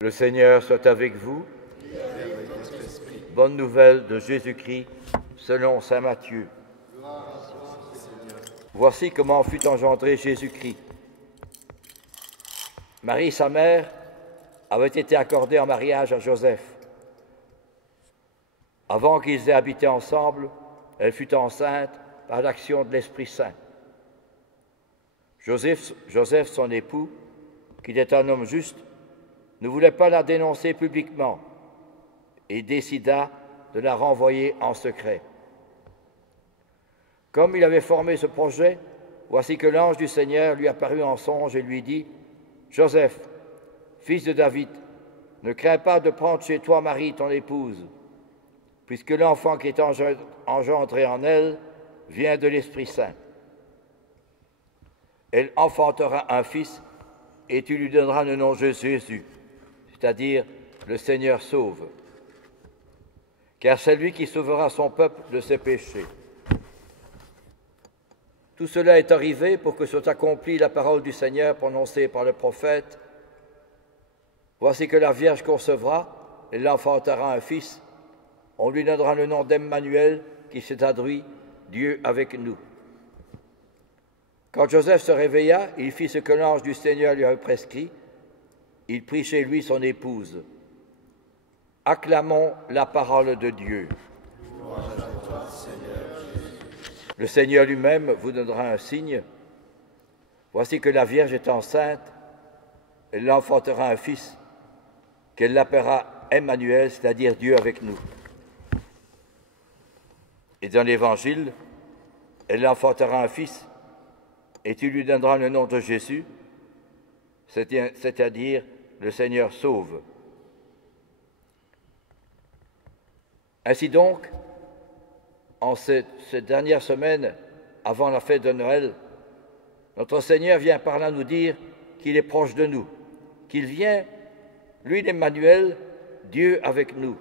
Le Seigneur soit avec vous. Bonne nouvelle de Jésus-Christ selon saint Matthieu. Voici comment fut engendré Jésus-Christ. Marie, sa mère, avait été accordée en mariage à Joseph. Avant qu'ils aient habité ensemble, elle fut enceinte par l'action de l'Esprit Saint. Joseph, son époux, qui était un homme juste, ne voulait pas la dénoncer publiquement et décida de la renvoyer en secret. Comme il avait formé ce projet, voici que l'ange du Seigneur lui apparut en songe et lui dit : « Joseph, fils de David, ne crains pas de prendre chez toi Marie, ton épouse, puisque l'enfant qui est engendré en elle vient de l'Esprit Saint. Elle enfantera un fils et tu lui donneras le nom de Jésus, c'est-à-dire le Seigneur sauve, car c'est lui qui sauvera son peuple de ses péchés. » Tout cela est arrivé pour que soit accomplie la parole du Seigneur prononcée par le prophète. Voici que la Vierge concevra, elle enfantera un fils. On lui donnera le nom d'Emmanuel, qui se traduit Dieu avec nous. Quand Joseph se réveilla, il fit ce que l'ange du Seigneur lui avait prescrit. Il prit chez lui son épouse. Acclamons la parole de Dieu. Le Seigneur lui-même vous donnera un signe. Voici que la Vierge est enceinte, elle enfantera un fils, qu'elle l'appellera Emmanuel, c'est-à-dire Dieu avec nous. Et dans l'Évangile, elle enfantera un fils, et tu lui donneras le nom de Jésus, c'est-à-dire le Seigneur sauve. Ainsi donc, en cette dernière semaine avant la fête de Noël, notre Seigneur vient par là nous dire qu'il est proche de nous, qu'il vient, lui l'Emmanuel, Dieu avec nous.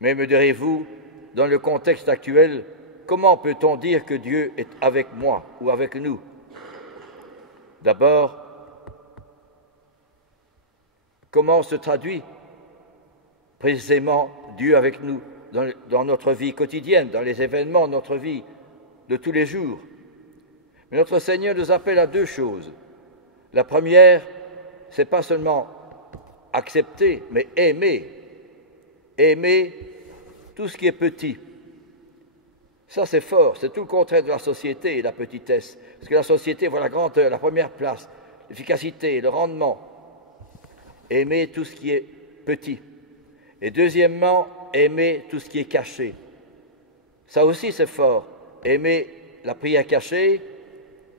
Mais me direz-vous, dans le contexte actuel, comment peut-on dire que Dieu est avec moi ou avec nous? D'abord, comment se traduit précisément Dieu avec nous dans notre vie quotidienne, dans les événements de notre vie de tous les jours? Mais notre Seigneur nous appelle à deux choses. La première, c'est pas seulement accepter, mais aimer. Aimer tout ce qui est petit. Ça, c'est fort, c'est tout le contraire de la société et la petitesse. Parce que la société voit la grandeur, la première place, l'efficacité, le rendement. Aimer tout ce qui est petit. Et deuxièmement, aimer tout ce qui est caché. Ça aussi, c'est fort. Aimer la prière cachée,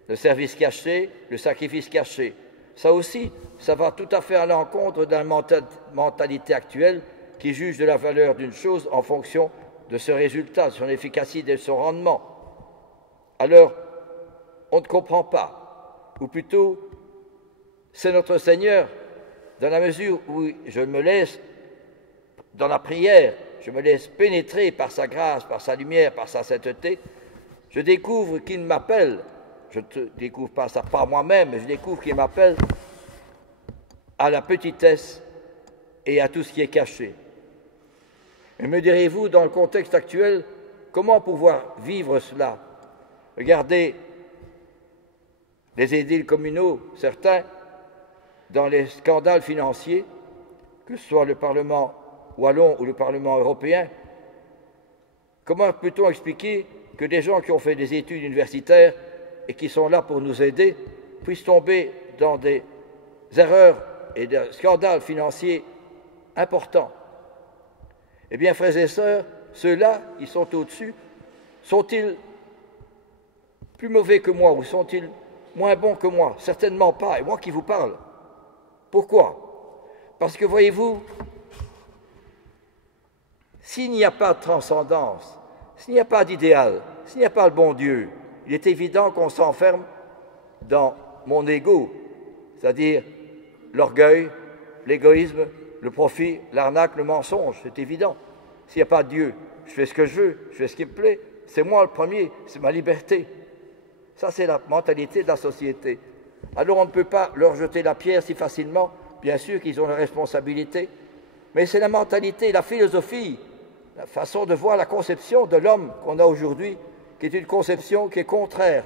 le service caché, le sacrifice caché. Ça aussi, ça va tout à fait à l'encontre d'une mentalité actuelle qui juge de la valeur d'une chose en fonction de ce résultat, de son efficacité, de son rendement. Alors, on ne comprend pas. Ou plutôt, c'est notre Seigneur, dans la mesure où je me laisse, dans la prière, je me laisse pénétrer par sa grâce, par sa lumière, par sa sainteté, je découvre qu'il m'appelle. Je ne découvre pas ça par moi-même, mais je découvre qu'il m'appelle à la petitesse et à tout ce qui est caché. Et me direz-vous, dans le contexte actuel, comment pouvoir vivre cela? Regardez les édiles communaux, certains, dans les scandales financiers, que ce soit le Parlement wallon ou le Parlement européen, comment peut-on expliquer que des gens qui ont fait des études universitaires et qui sont là pour nous aider puissent tomber dans des erreurs et des scandales financiers importants? Eh bien, frères et sœurs, ceux-là, ils sont au-dessus. Sont-ils plus mauvais que moi ou sont-ils moins bons que moi? Certainement pas, et moi qui vous parle. Pourquoi? Parce que, voyez-vous, s'il n'y a pas de transcendance, s'il n'y a pas d'idéal, s'il n'y a pas le bon Dieu, il est évident qu'on s'enferme dans mon ego, c'est-à-dire l'orgueil, l'égoïsme, le profit, l'arnaque, le mensonge, c'est évident. S'il n'y a pas de Dieu, je fais ce que je veux, je fais ce qui me plaît, c'est moi le premier, c'est ma liberté. Ça, c'est la mentalité de la société. Alors on ne peut pas leur jeter la pierre si facilement bien sûr qu'ils ont la responsabilité, mais c'est la mentalité, la philosophie, la façon de voir la conception de l'homme qu'on a aujourd'hui, qui est une conception qui est contraire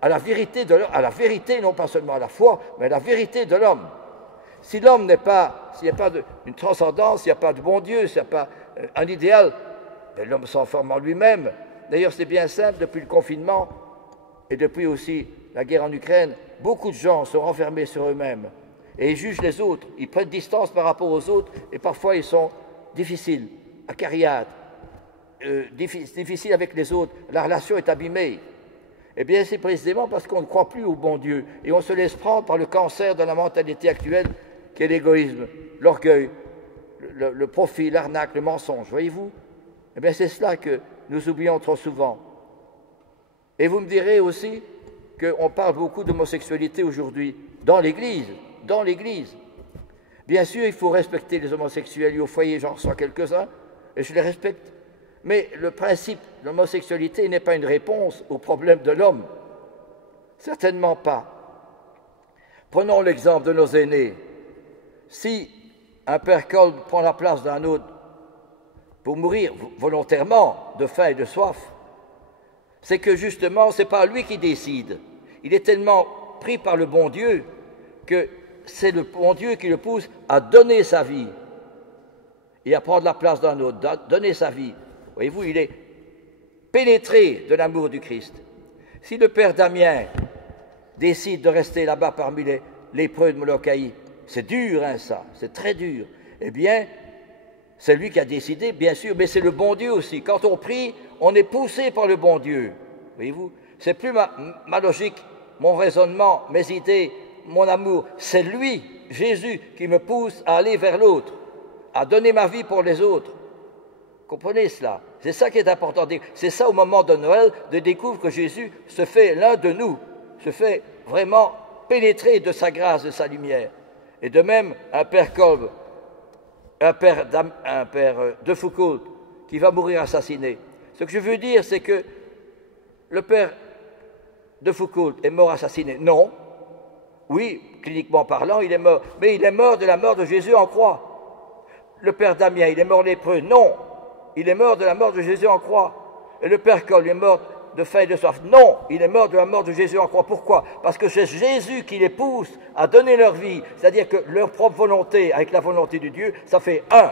à la vérité de l'homme, à la vérité, non pas seulement à la foi, mais à la vérité de l'homme. Si l'homme n'est pas, s'il n'y a pas une transcendance, s'il n'y a pas de bon Dieu, s'il n'y a pas un idéal, l'homme s'enferme en lui-même. D'ailleurs, c'est bien simple, depuis le confinement et depuis aussi la guerre en Ukraine, beaucoup de gens sont renfermés sur eux-mêmes et ils jugent les autres, ils prennent distance par rapport aux autres et parfois ils sont difficiles, acariâtres, difficiles avec les autres, la relation est abîmée. Eh bien, c'est précisément parce qu'on ne croit plus au bon Dieu et on se laisse prendre par le cancer de la mentalité actuelle qui est l'égoïsme, l'orgueil, le profit, l'arnaque, le mensonge, voyez-vous? Eh bien, c'est cela que nous oublions trop souvent. Et vous me direz aussi qu'on parle beaucoup d'homosexualité aujourd'hui dans l'Église, Bien sûr, il faut respecter les homosexuels, et au foyer, j'en reçois quelques-uns, et je les respecte. Mais le principe de l'homosexualité n'est pas une réponse au problème de l'homme. Certainement pas. Prenons l'exemple de nos aînés. Si un père Kolb prend la place d'un autre pour mourir volontairement de faim et de soif, c'est que justement, ce n'est pas lui qui décide. Il est tellement pris par le bon Dieu que c'est le bon Dieu qui le pousse à donner sa vie et à prendre la place d'un autre, donner sa vie. Voyez-vous, il est pénétré de l'amour du Christ. Si le père Damien décide de rester là-bas parmi les lépreux de Molokaï, c'est dur, hein, ça, c'est très dur. Eh bien, c'est lui qui a décidé, bien sûr, mais c'est le bon Dieu aussi. Quand on prie, on est poussé par le bon Dieu. Voyez-vous, c'est plus ma logique, mon raisonnement, mes idées, mon amour. C'est lui, Jésus, qui me pousse à aller vers l'autre, à donner ma vie pour les autres. Comprenez cela? C'est ça qui est important. C'est ça au moment de Noël, de découvrir que Jésus se fait l'un de nous, se fait vraiment pénétrer de sa grâce, de sa lumière. Et de même, un père Kolb, un père de Foucault, qui va mourir assassiné. Ce que je veux dire, c'est que le père de Foucault est mort assassiné. Non. Oui, cliniquement parlant, il est mort. Mais il est mort de la mort de Jésus en croix. Le père Damien, il est mort lépreux. Non. Il est mort de la mort de Jésus en croix. Et le père Kolb est mort de faim et de soif. Non, il est mort de la mort de Jésus en croix. Pourquoi? Parce que c'est Jésus qui les pousse à donner leur vie. C'est-à-dire que leur propre volonté avec la volonté de Dieu, ça fait un.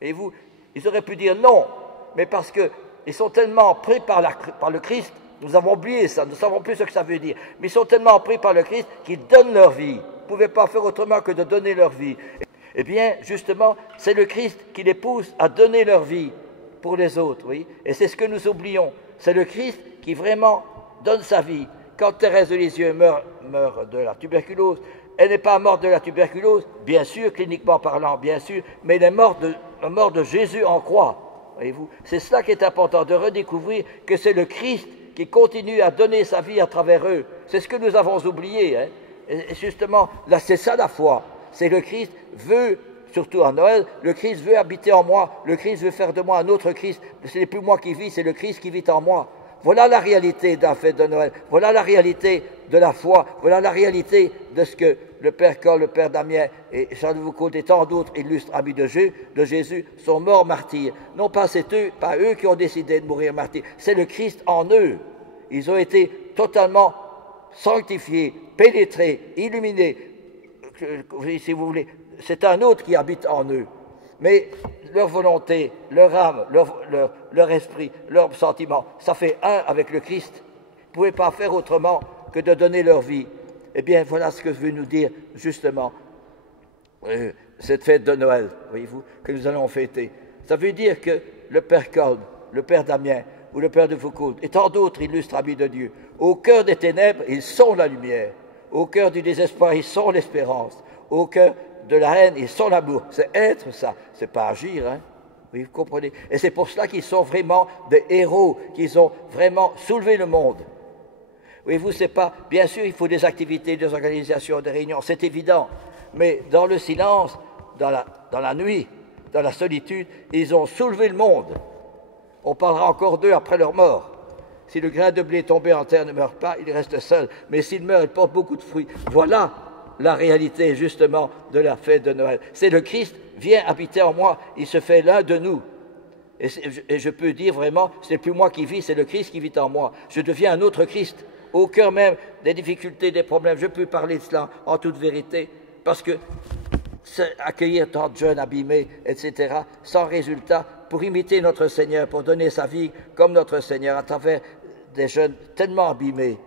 Et vous, ils auraient pu dire non, mais parce qu'ils sont tellement pris par le Christ, nous avons oublié ça, nous ne savons plus ce que ça veut dire, mais ils sont tellement pris par le Christ qu'ils donnent leur vie. Ils ne pouvaient pas faire autrement que de donner leur vie. Eh bien, justement, c'est le Christ qui les pousse à donner leur vie pour les autres, oui. Et c'est ce que nous oublions. C'est le Christ qui vraiment donne sa vie. Quand Thérèse de Lisieux meurt de la tuberculose, elle n'est pas morte de la tuberculose, bien sûr, cliniquement parlant, bien sûr, mais elle est morte de Jésus en croix. Voyez-vous, c'est cela qui est important, de redécouvrir que c'est le Christ qui continue à donner sa vie à travers eux. C'est ce que nous avons oublié. Hein. Et justement, là, c'est ça la foi. C'est le Christ veut, surtout à Noël, le Christ veut habiter en moi, le Christ veut faire de moi un autre Christ. Ce n'est plus moi qui vis, c'est le Christ qui vit en moi. Voilà la réalité d'un fête de Noël. Voilà la réalité de la foi. Voilà la réalité de ce que le père Kolb, le père Damien et Charles de Foucault et tant d'autres illustres amis de Jésus sont morts martyrs. Non pas c'est eux, pas eux qui ont décidé de mourir martyrs. C'est le Christ en eux. Ils ont été totalement sanctifiés, pénétrés, illuminés. Si vous voulez, c'est un autre qui habite en eux. Mais leur volonté, leur âme, leur esprit, leurs sentiments, ça fait un avec le Christ. Ils ne pouvaient pas faire autrement que de donner leur vie. Eh bien, voilà ce que je veux nous dire, justement, cette fête de Noël, voyez-vous, que nous allons fêter. Ça veut dire que le père Kolb, le père Damien ou le père de Foucault, et tant d'autres illustres amis de Dieu, au cœur des ténèbres, ils sont la lumière. Au cœur du désespoir, ils sont l'espérance. Au cœur de la haine, ils sont l'amour. C'est être ça, c'est pas agir, hein. Oui, vous comprenez. Et c'est pour cela qu'ils sont vraiment des héros, qu'ils ont vraiment soulevé le monde. Voyez-vous, c'est pas... Bien sûr, il faut des activités, des organisations, des réunions, c'est évident. Mais dans le silence, dans la nuit, dans la solitude, ils ont soulevé le monde. On parlera encore d'eux après leur mort. Si le grain de blé tombé en terre ne meurt pas, il reste seul. Mais s'il meurt, il porte beaucoup de fruits. Voilà la réalité justement de la fête de Noël. C'est le Christ vient habiter en moi, il se fait l'un de nous. Et je peux dire vraiment, ce n'est plus moi qui vis, c'est le Christ qui vit en moi. Je deviens un autre Christ, au cœur même des difficultés, des problèmes. Je peux parler de cela en toute vérité, parce que accueillir tant de jeunes abîmés, etc., sans résultat, pour imiter notre Seigneur, pour donner sa vie comme notre Seigneur, à travers des jeunes tellement abîmés,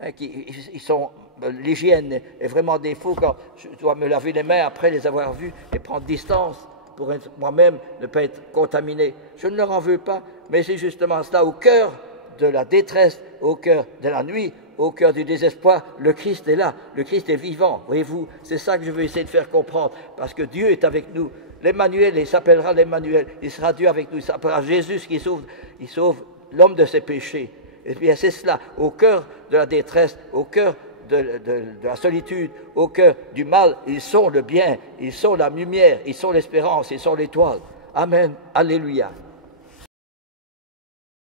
hein, ils sont... L'hygiène est vraiment défaut quand je dois me laver les mains après les avoir vus et prendre distance pour moi-même ne pas être contaminé. Je ne leur en veux pas, mais c'est justement cela, au cœur de la détresse, au cœur de la nuit, au cœur du désespoir, le Christ est là, le Christ est vivant, voyez-vous, c'est ça que je veux essayer de faire comprendre, parce que Dieu est avec nous. L'Emmanuel, il s'appellera l'Emmanuel, il sera Dieu avec nous, il s'appellera Jésus qui sauve l'homme de ses péchés. Et bien c'est cela, au cœur de la détresse, au cœur de la solitude, au cœur du mal, ils sont le bien, ils sont la lumière, ils sont l'espérance, ils sont l'étoile. Amen, alléluia.